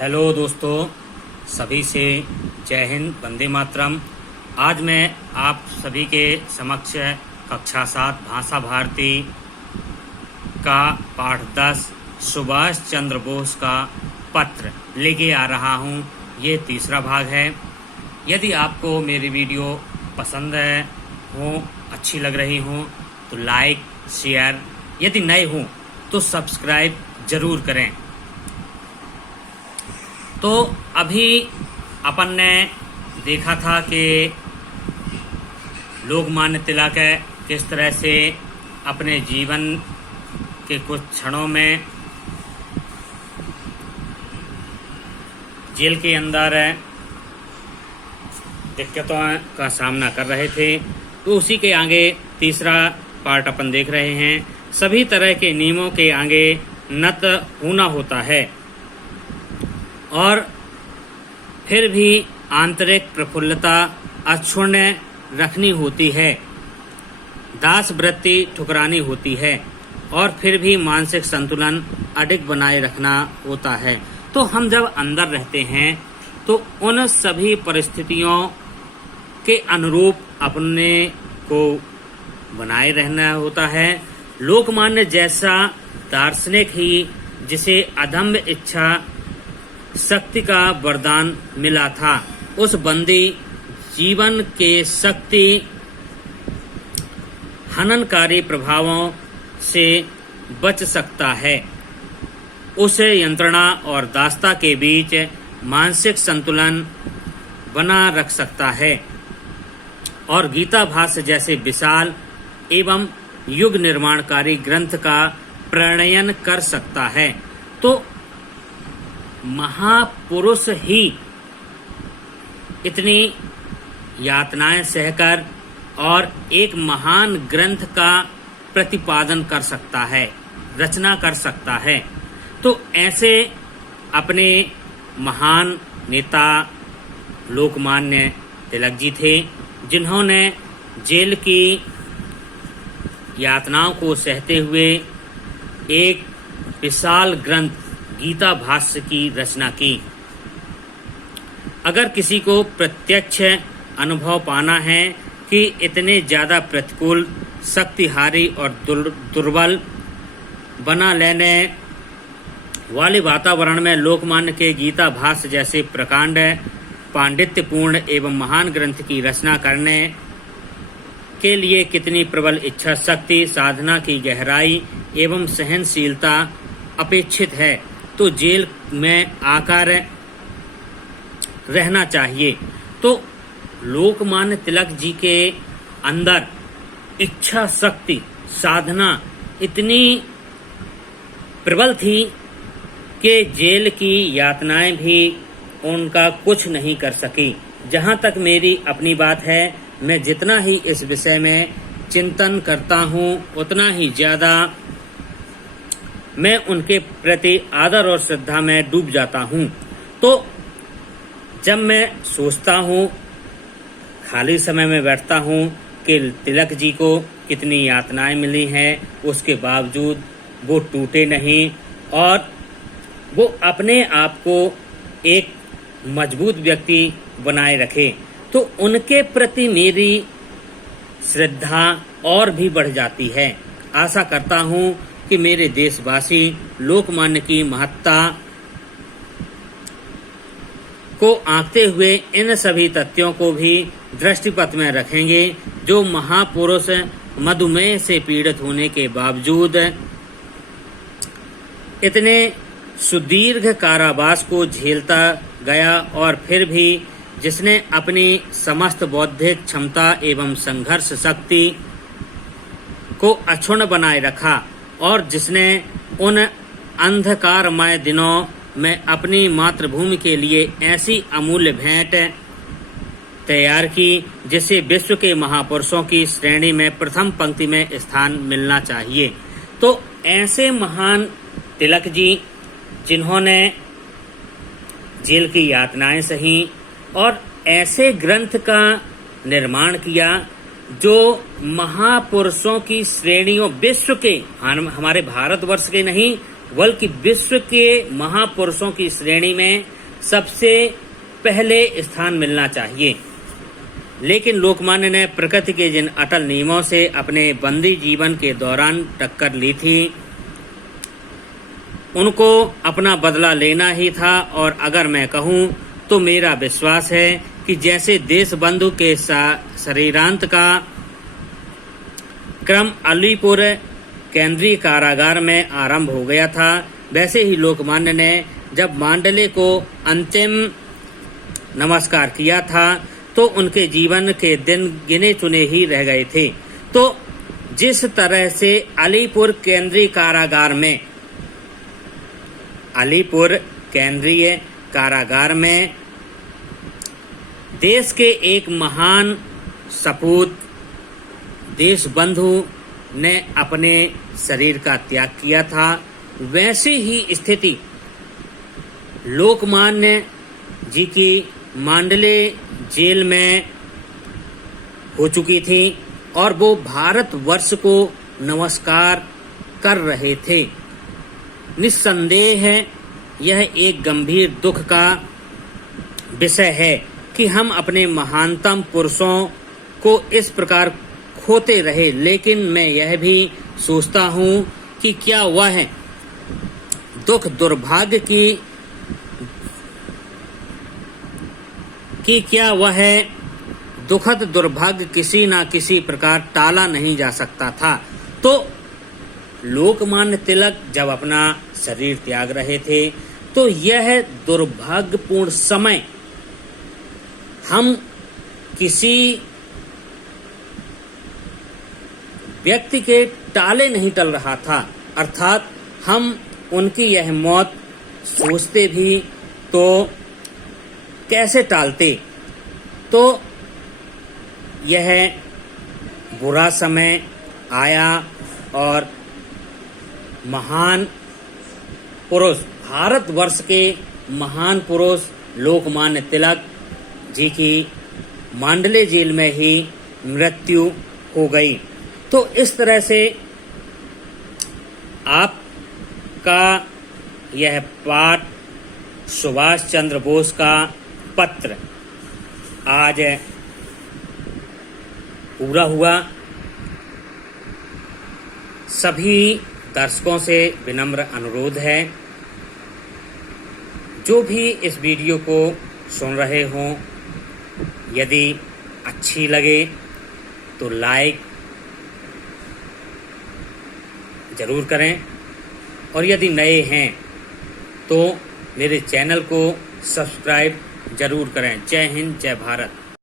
Hello दोस्तों, सभी से जय हिंद, वंदे मातरम। आज मैं आप सभी के समक्ष कक्षा 7 भाषा भारती का पाठ 10 सुभाष चंद्र बोस का पत्र लेके आ रहा हूँ। ये तीसरा भाग है। यदि आपको मेरी वीडियो पसंद हो, अच्छी लग रही हो तो लाइक शेयर, यदि नए हो तो सब्सक्राइब जरूर करें। तो अभी अपन ने देखा था कि लोकमान्य तिलक किस तरह से अपने जीवन के कुछ क्षणों में जेल के अंदर दिक्कतों का सामना कर रहे थे। तो उसी के आगे तीसरा पार्ट अपन देख रहे हैं। सभी तरह के नियमों के आगे नत होना होता है और फिर भी आंतरिक प्रफुल्लता अक्षुण्ण रखनी होती है। दास वृत्ति ठुकरानी होती है और फिर भी मानसिक संतुलन अडिग बनाए रखना होता है। तो हम जब अंदर रहते हैं तो उन सभी परिस्थितियों के अनुरूप अपने को बनाए रहना होता है। लोकमान्य जैसा दार्शनिक ही जिसे अदम्य इच्छा शक्ति का वरदान मिला था, उस बंदी जीवन के शक्ति हननकारी प्रभावों से बच सकता है। उस यंत्रणा और दासता के बीच मानसिक संतुलन बना रख सकता है और गीता भाष्य जैसे विशाल एवं युग निर्माणकारी ग्रंथ का प्रणयन कर सकता है। तो महापुरुष ही इतनी यातनाएं सहकर और एक महान ग्रंथ का प्रतिपादन कर सकता है, रचना कर सकता है। तो ऐसे अपने महान नेता लोकमान्य तिलक जी थे, जिन्होंने जेल की यातनाओं को सहते हुए एक विशाल ग्रंथ गीता भाष्य की रचना की। अगर किसी को प्रत्यक्ष अनुभव पाना है कि इतने ज्यादा प्रतिकूल, शक्तिहारी और दुर्बल बना लेने वाले वातावरण में लोकमान्य के गीता भाष्य जैसे प्रकांड पांडित्यपूर्ण एवं महान ग्रंथ की रचना करने के लिए कितनी प्रबल इच्छा शक्ति, साधना की गहराई एवं सहनशीलता अपेक्षित है, तो जेल में आकर रहना चाहिए। तो लोकमान्य तिलक जी के अंदर इच्छा शक्ति, साधना इतनी प्रबल थी कि जेल की यातनाएं भी उनका कुछ नहीं कर सकी। जहां तक मेरी अपनी बात है, मैं जितना ही इस विषय में चिंतन करता हूं, उतना ही ज्यादा मैं उनके प्रति आदर और श्रद्धा में डूब जाता हूं। तो जब मैं सोचता हूं, खाली समय में बैठता हूं कि तिलक जी को कितनी यातनाएं मिली हैं, उसके बावजूद वो टूटे नहीं और वो अपने आप को एक मजबूत व्यक्ति बनाए रखे, तो उनके प्रति मेरी श्रद्धा और भी बढ़ जाती है। आशा करता हूं कि मेरे देशवासी लोकमान्य की महत्ता को आंकते हुए इन सभी तथ्यों को भी दृष्टिपथ में रखेंगे, जो महापुरुष मधुमेह से पीड़ित होने के बावजूद इतने सुदीर्घ कारावास को झेलता गया और फिर भी जिसने अपनी समस्त बौद्धिक क्षमता एवं संघर्ष शक्ति को अक्षुण्ण बनाए रखा और जिसने उन अंधकारमय दिनों में अपनी मातृभूमि के लिए ऐसी अमूल्य भेंट तैयार की जिसे विश्व के महापुरुषों की श्रेणी में प्रथम पंक्ति में स्थान मिलना चाहिए। तो ऐसे महान तिलक जी, जिन्होंने जेल की यातनाएं सही और ऐसे ग्रंथ का निर्माण किया जो महापुरुषों की श्रेणियों, विश्व के, हमारे भारतवर्ष के नहीं बल्कि विश्व के महापुरुषों की श्रेणी में सबसे पहले स्थान मिलना चाहिए। लेकिन लोकमान्य ने प्रकृति के जिन अटल नियमों से अपने बंदी जीवन के दौरान टक्कर ली थी, उनको अपना बदला लेना ही था। और अगर मैं कहूं तो मेरा विश्वास है कि जैसे देशबंधु के शरीरांत का क्रम अलीपुर केंद्रीय कारागार में आरंभ हो गया था, वैसे ही लोकमान्य ने जब मांडले को अंतिम नमस्कार किया था तो उनके जीवन के दिन गिने चुने ही रह गए थे। तो जिस तरह से अलीपुर केंद्रीय कारागार में देश के एक महान सपूत देशबंधु ने अपने शरीर का त्याग किया था, वैसे ही स्थिति लोकमान्य जी की मांडले जेल में हो चुकी थी और वो भारतवर्ष को नमस्कार कर रहे थे। निस्संदेह है यह एक गंभीर दुख का विषय है कि हम अपने महानतम पुरुषों को इस प्रकार खोते रहे। लेकिन मैं यह भी सोचता हूँ कि क्या वह दुखद दुर्भाग्य किसी न किसी प्रकार टाला नहीं जा सकता था। तो लोकमान्य तिलक जब अपना शरीर त्याग रहे थे तो यह दुर्भाग्यपूर्ण समय हम किसी व्यक्ति के टाले नहीं टल रहा था। अर्थात हम उनकी यह मौत सोचते भी तो कैसे टालते। तो यह बुरा समय आया और महान पुरुष, भारतवर्ष के महान पुरुष लोकमान्य तिलक जी की मांडले जेल में ही मृत्यु हो गई। तो इस तरह से आपका यह पाठ सुभाष चंद्र बोस का पत्र आज पूरा हुआ। सभी दर्शकों से विनम्र अनुरोध है, जो भी इस वीडियो को सुन रहे हों, यदि अच्छी लगे तो लाइक जरूर करें और यदि नए हैं तो मेरे चैनल को सब्सक्राइब जरूर करें। जय हिंद, जय भारत।